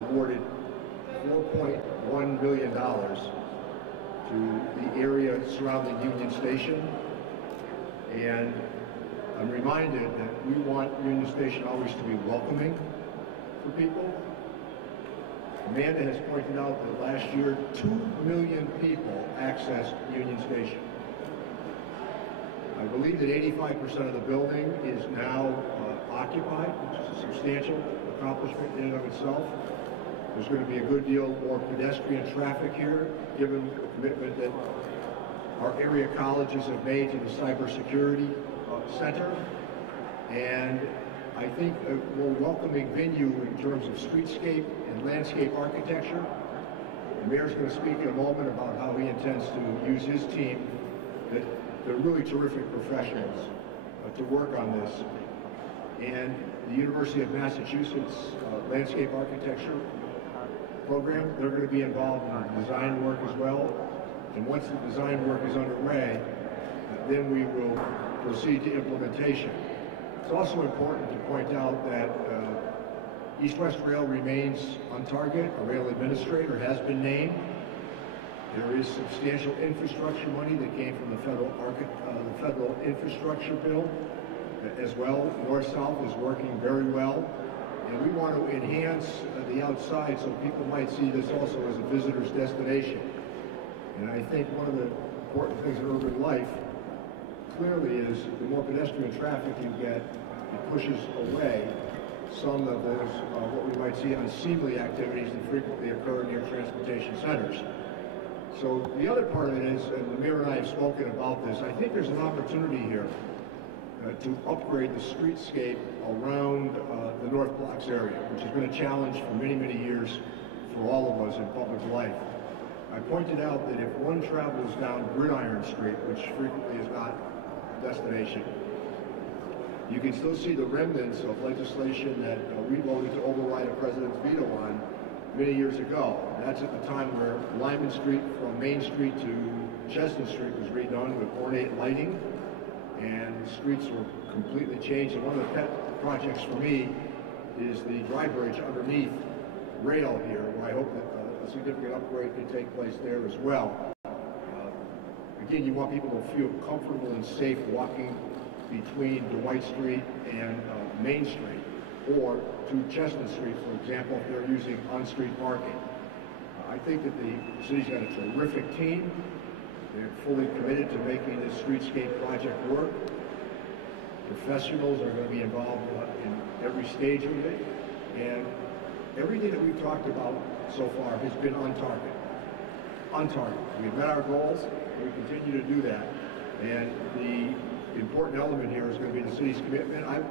awarded $4.1 million to the area surrounding Union Station, and I'm reminded that we want Union Station always to be welcoming for people. Amanda has pointed out that last year 2 million people accessed Union Station. I believe that 85% of the building is now occupied, which is a substantial accomplishment in and of itself. There's going to be a good deal more pedestrian traffic here, given the commitment that our area colleges have made to the cybersecurity center. And I think a more welcoming venue in terms of streetscape and landscape architecture. The mayor's going to speak in a moment about how he intends to use his team. They're really terrific professionals to work on this. And the University of Massachusetts landscape architecture program, they're going to be involved in the design work as well. And once the design work is underway, then we will proceed to implementation. It's also important to point out that East-West Rail remains on target. A rail administrator has been named. There is substantial infrastructure money that came from the federal infrastructure bill as well. North-South is working very well. And we want to enhance the outside so people might see this also as a visitor's destination. And I think one of the important things in urban life clearly is the more pedestrian traffic you get, it pushes away some of those, what we might see unseemly activities that frequently occur near transportation centers. So the other part of it is, and the mayor and I have spoken about this, I think there's an opportunity here to upgrade the streetscape around the North Blocks area, which has been a challenge for many, many years for all of us in public life. I pointed out that if one travels down Gridiron Street, which frequently is not a destination, you can still see the remnants of legislation that we voted to override a president's veto on many years ago. And that's at the time where Lyman Street from Main Street to Chestnut Street was redone with ornate lighting, and the streets were completely changed. And one of the pet projects for me is the dry bridge underneath rail here, where I hope that a significant upgrade can take place there as well. Again, you want people to feel comfortable and safe walking between Dwight Street and Main Street, or to Chestnut Street, for example, if they're using on-street parking. I think that the city's got a terrific team. They're fully committed to making this streetscape project work. Professionals are going to be involved in every stage of it, and everything that we've talked about so far has been on target. On target. We've met our goals, and we continue to do that. And the important element here is going to be the city's commitment. I've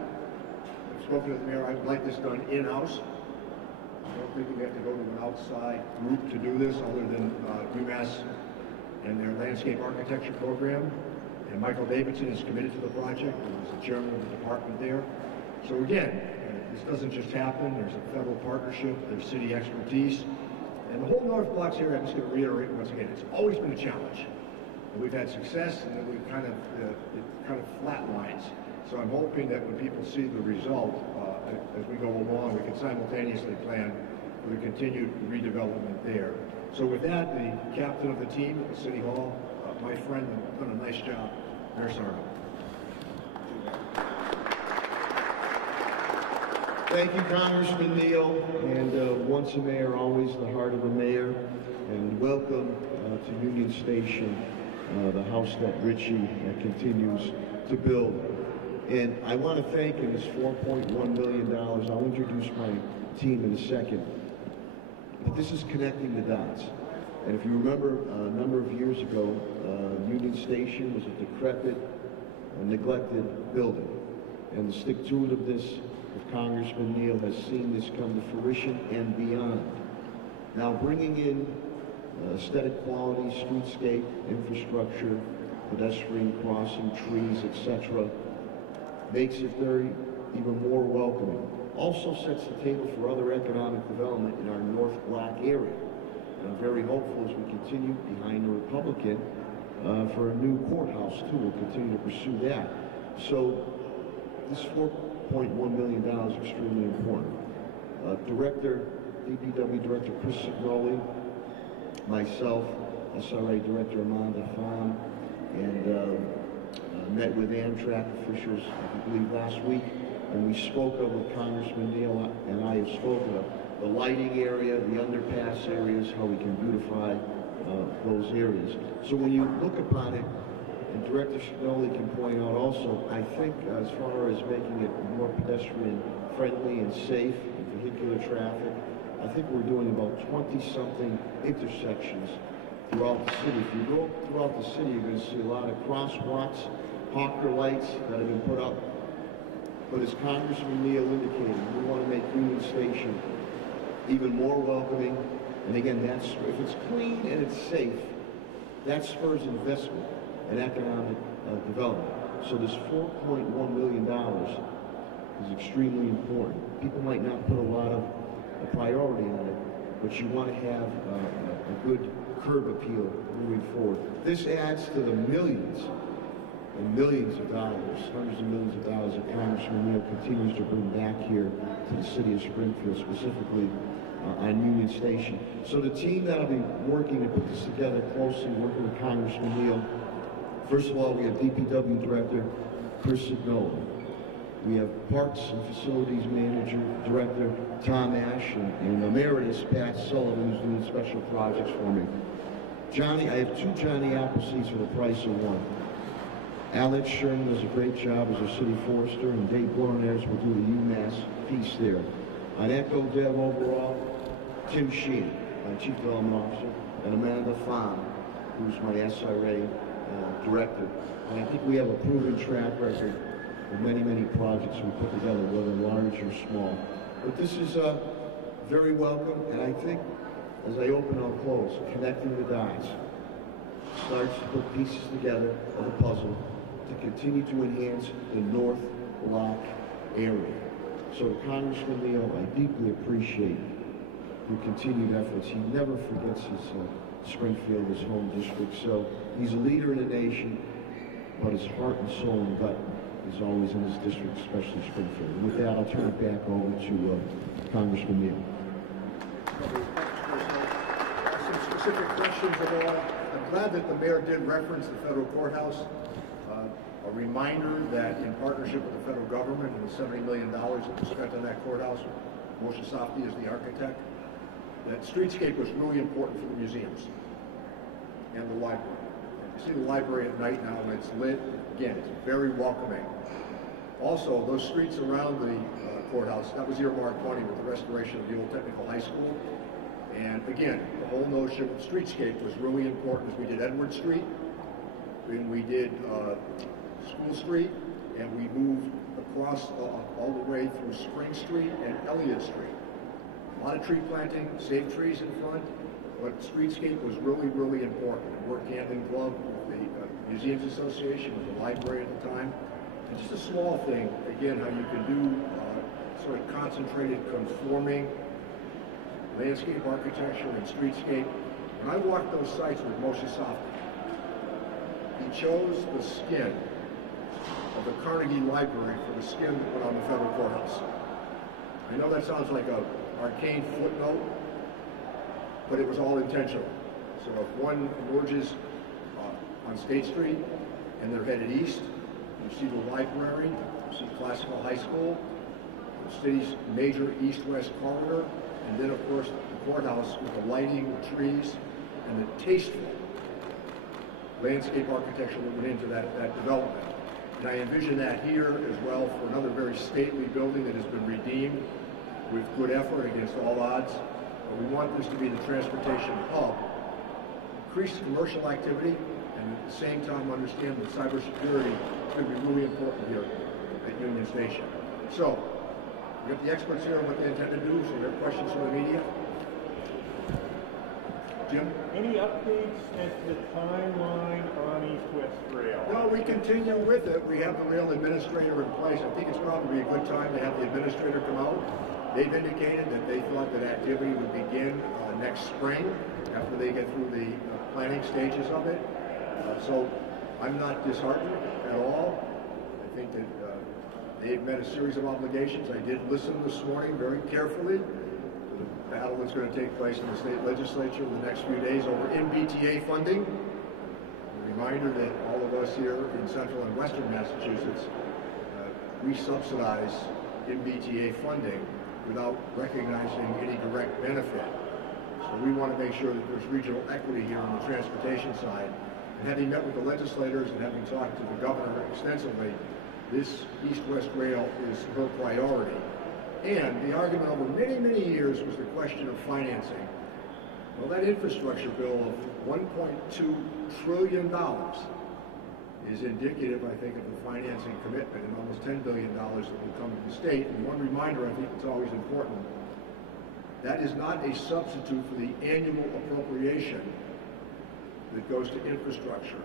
spoken to the mayor. I would like this done in-house. I don't think we have to go to an outside group to do this other than UMass and their landscape architecture program. And Michael Davidson is committed to the project and is the chairman of the department there. So again, this doesn't just happen. There's a federal partnership, there's city expertise. And the whole North Blocks area, I'm just going to reiterate once again, it's always been a challenge. And we've had success, and then we've it kind of flatlines. So I'm hoping that when people see the result, as we go along, we can simultaneously plan for the continued redevelopment there. So with that, the captain of the team at the City Hall, my friend, done a nice job, Mayor Sarno. Thank you, Congressman Neal. And once a mayor, always the heart of a mayor. And welcome to Union Station, the house that Richie continues to build. And I want to thank him. This $4.1 million. I'll introduce my team in a second. But this is connecting the dots. And if you remember, a number of years ago, Union Station was a decrepit, neglected building. And the stick-to-itiveness of Congressman Neal has seen this come to fruition and beyond. Now bringing in aesthetic quality, streetscape, infrastructure, pedestrian crossing, trees, etc., makes it very even more welcoming. Also sets the table for other economic development in our North Block area. And I'm very hopeful as we continue behind the Republican for a new courthouse too. We'll continue to pursue that. So this $4.1 million is extremely important. Director DPW Director Chris Signoli, myself, SRA Director Amanda Pham, and met with Amtrak officials, I believe, last week, and we spoke of what Congressman Neal and I have spoken of, the lighting area, the underpass areas, how we can beautify those areas. So when you look upon it, and Director Signoli can point out also, I think as far as making it more pedestrian friendly and safe in vehicular traffic, I think we're doing about 20-something intersections throughout the city. If you go throughout the city, you're going to see a lot of crosswalks, hawker lights that have been put up. But as Congressman Neal indicated, we want to make Union Station even more welcoming. And again, that's, if it's clean and it's safe, that spurs investment and economic development. So this $4.1 million is extremely important. People might not put a lot of priority on it, but you want to have a good curb appeal moving forward. This adds to the millions and millions of dollars, hundreds of millions of dollars that Congressman Neal continues to bring back here to the city of Springfield, specifically on Union Station. So the team that'll be working to put this together closely, working with Congressman Neal, first of all, we have DPW Director Chris Signoli. We have Parks and Facilities Manager, Director Tom Ash, and Emeritus Pat Sullivan, who's doing special projects for me. Johnny, I have 2 Johnny Appleseeds for the price of 1. Alex Sherman does a great job as a city forester, and Dave Glornares will do the UMass piece there. On Echo Dev overall, Tim Sheehan, my Chief Development Officer, and Amanda Pham, who's my SRA Director. And I think we have a proven track record of many, many projects we put together, whether large or small. But this is very welcome, and I think, as I open, I'll close, connecting the dots starts to put pieces together of a puzzle to continue to enhance the North Block area. So Congressman Neal, I deeply appreciate your continued efforts. He never forgets his Springfield, his home district. So he's a leader in the nation, but his heart and soul and gut is always in his district, especially Springfield. And with that, I'll turn it back over to Congressman Neal. Some specific questions at all. I'm glad that the mayor did reference the federal courthouse. A reminder that in partnership with the federal government and the $70 million that was spent on that courthouse, Moshe Safdie is the architect, that streetscape was really important for the museums and the library. You see the library at night now when it's lit. Again, it's very welcoming. Also, those streets around the courthouse, that was earmarked money with the restoration of the old technical high school. And again, the whole notion of streetscape was really important as we did Edward Street, when we did School Street, and we moved across all the way through Spring Street and Elliott Street. A lot of tree planting, save trees in front, but streetscape was really, really important. We worked hand in glove with the Museums Association, with the library at the time. And just a small thing, again, how you can do sort of concentrated, conforming landscape architecture and streetscape. When I walked those sites with Moshe Safdie, he chose the skin of the Carnegie Library for the skin that went on the federal courthouse. I know that sounds like an arcane footnote, but it was all intentional. So if one emerges on State Street and they're headed east, you see the library, you see Classical High School, the city's major east-west corridor, and then, of course, the courthouse with the lighting, the trees, and the tasteful landscape architecture that went into that development. And I envision that here as well for another very stately building that has been redeemed with good effort against all odds. But we want this to be the transportation hub, increase commercial activity, and at the same time understand that cybersecurity is going to be really important here at Union Station. So, we got the experts here on what they intend to do, so we have questions from the media. Jim? Any updates as to the timeline on East-West Rail? No, we continue with it. We have the rail administrator in place. I think it's probably a good time to have the administrator come out. They've indicated that they thought that activity would begin next spring after they get through the planning stages of it. So I'm not disheartened at all. I think that they've met a series of obligations. I did listen this morning very carefully to the battle that's going to take place in the state legislature in the next few days over MBTA funding. A reminder that all of us here in central and western Massachusetts, we subsidize MBTA funding without recognizing any direct benefit. So we want to make sure that there's regional equity here on the transportation side. And having met with the legislators and having talked to the governor extensively, this east-west rail is her priority. And the argument over many, many years was the question of financing. Well, that infrastructure bill of $1.2 trillion is indicative, I think, of the financing commitment and almost $10 billion that will come to the state. And one reminder, I think it's always important, that is not a substitute for the annual appropriation that goes to infrastructure.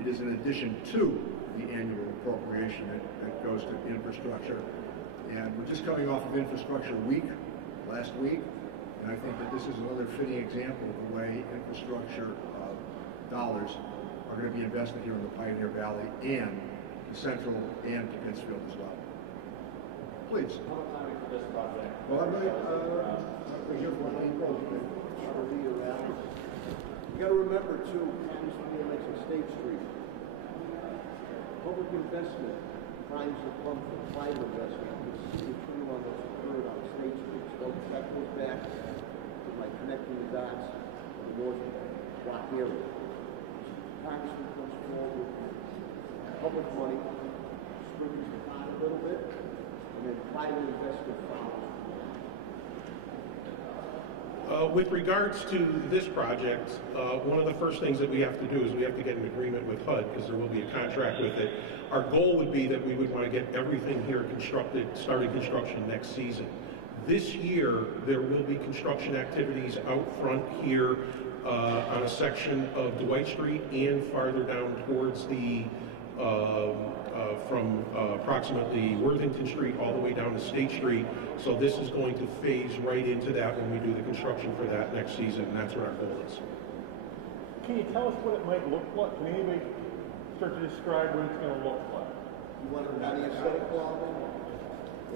It is in addition to the annual appropriation that goes to infrastructure. And we're just coming off of Infrastructure Week last week, and I think that this is another fitting example of the way infrastructure dollars are going to be invested here in the Pioneer Valley and the Central and Pittsfield as well. Please. How much time for this project? Well, I'm going to hear from April. You got to remember too, Congressman Neal mentioned State Street. Public investment finds the pump for private investment. You see the tree line that's occurred on State Street. So that goes back to like connecting the dots in the North Block area. Congressman comes forward with public money, sprinkles the pot a little bit, and then private investment follows. With regards to this project, one of the first things that we have to do is we have to get an agreement with HUD because there will be a contract with it. Our goal would be that we would want to get everything here constructed, starting construction next season. This year, there will be construction activities out front here on a section of Dwight Street and farther down towards the from approximately Worthington Street all the way down to State Street. So this is going to phase right into that when we do the construction for that next season, and that's what our goal is. Can you tell us what it might look like? Can anybody start to describe what it's going to look like? You want to kind of aesthetic quality?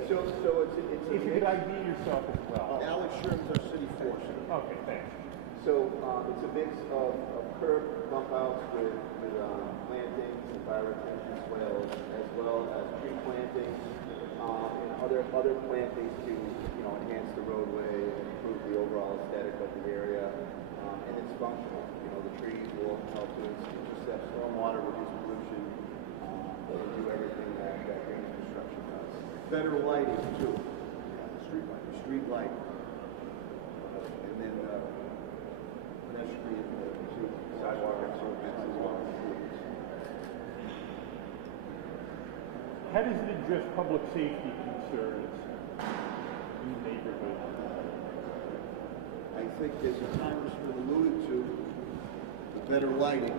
So it's if you could ID yourself as well. Alex Sherman's our city forester. Okay, thanks. So it's a mix of curb bump outs with plantings and fire retention swales, as well as tree plantings and other plantings to enhance the roadway and improve the overall aesthetic of the area. And it's functional. The trees will help to intercept stormwater, reduce pollution, and do everything that green construction does. Better lighting too. Street light. And then pedestrian too. Sidewalk improvements as well. How does it address public safety concerns in the neighborhood? I think, as the Congressman alluded to, the better lighting.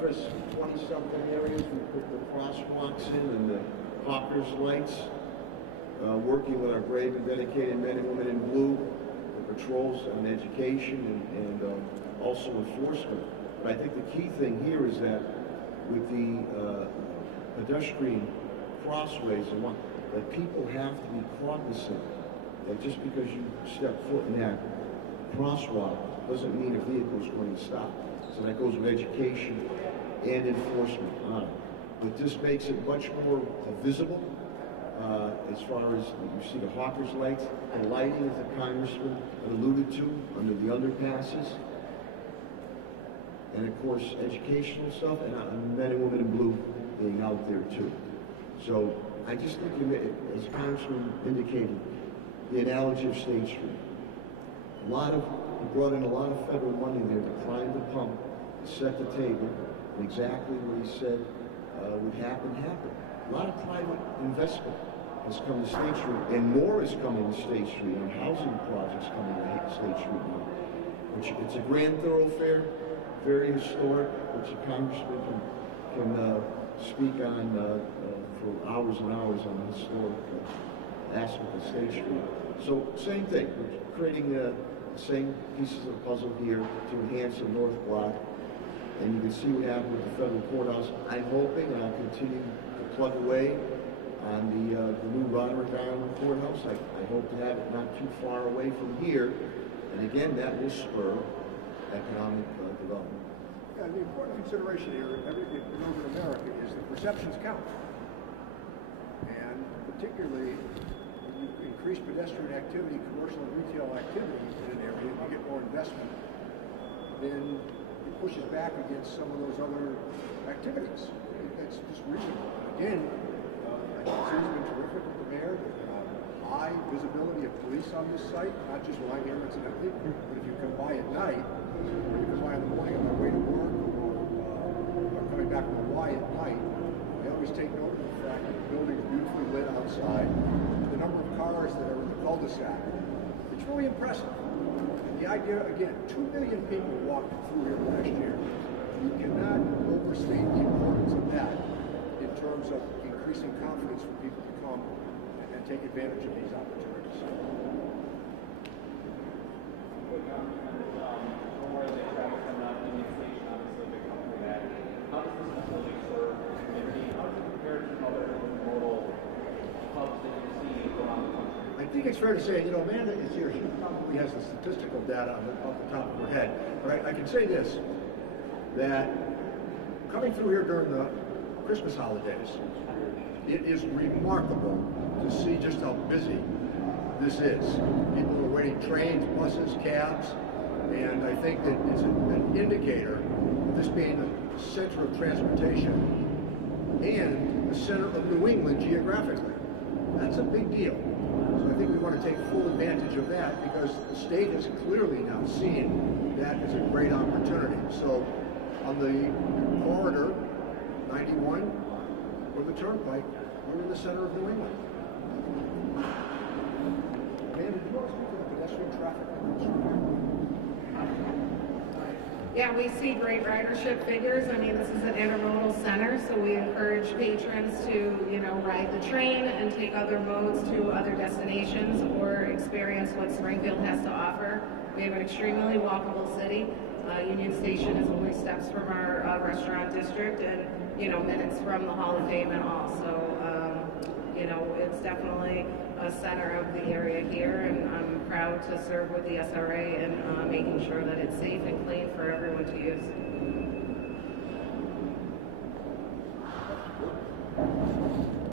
Chris, 20-something areas, we put the crosswalks in and the Hawkers lights, working with our brave and dedicated men and women in blue, the patrols on education and also enforcement. But I think the key thing here is that with the pedestrian crossways and what, that people have to be cognizant that just because you step foot in that crosswalk doesn't mean a vehicle is going to stop. So that goes with education and enforcement on it. But this makes it much more visible as far as you see the Hawkers lights, the lighting, as the Congressman alluded to, under the underpasses. And of course, educational stuff, and men and women in blue being out there too. So I just think, as Congressman indicated, the analogy of State Street. He brought in a lot of federal money there to prime the pump, to set the table, and exactly what he said would happen. A lot of private investment has come to State Street, and more is coming to State Street, and housing projects coming to State Street now. It's a grand thoroughfare, very historic, which the Congressman can speak on for hours and hours on the historic aspect of State Street. So same thing, we're creating the same pieces of the puzzle here to enhance the North Block, and you can see what happened with the federal courthouse. I'm hoping, and I'll continue to plug away on the new Roderick Island Courthouse. I hope to have it not too far away from here. And again, that will spur economic development. Yeah, the important consideration here in Northern America is that perceptions count. And particularly when you increase pedestrian activity, commercial and retail activity in an area, you get more investment, then it pushes back against some of those other activities. That's just reasonable. Again, I think it's been terrific with the mayor. High visibility of police on this site, not just when I'm here incidentally, but if you come by at night, or you come by in the morning on my way to work, or coming back from Hawaii at night, I always take note of the fact that the building is beautifully lit outside. The number of cars that are in the cul-de-sac, it's really impressive. And the idea, again, 2 million people walked through here last year. You cannot overstate the importance of that in terms of increasing confidence for people to come and take advantage of these opportunities. I think it's fair to say, Amanda is here. She probably has the statistical data off the top of her head. But I can say this, that coming through here during the Christmas holidays, it is remarkable to see just how busy this is. People are waiting trains, buses, cabs, and I think that it's an indicator of this being the center of transportation and the center of New England geographically. That's a big deal. So I think we want to take full advantage of that because the state has clearly now seen that as a great opportunity. So on the corridor, 91, or the Turnpike, we're in the center of New England. Amanda, do you want to speak to the pedestrian traffic? Yeah, we see great ridership figures. I mean, this is an intermodal center, so we encourage patrons to, ride the train and take other modes to other destinations or experience what Springfield has to offer. We have an extremely walkable city. Union Station is only steps from our restaurant district and, minutes from the Hall of Fame and all. So, it's definitely a center of the area here, and I'm proud to serve with the SRA and making sure that it's safe and clean for everyone to use.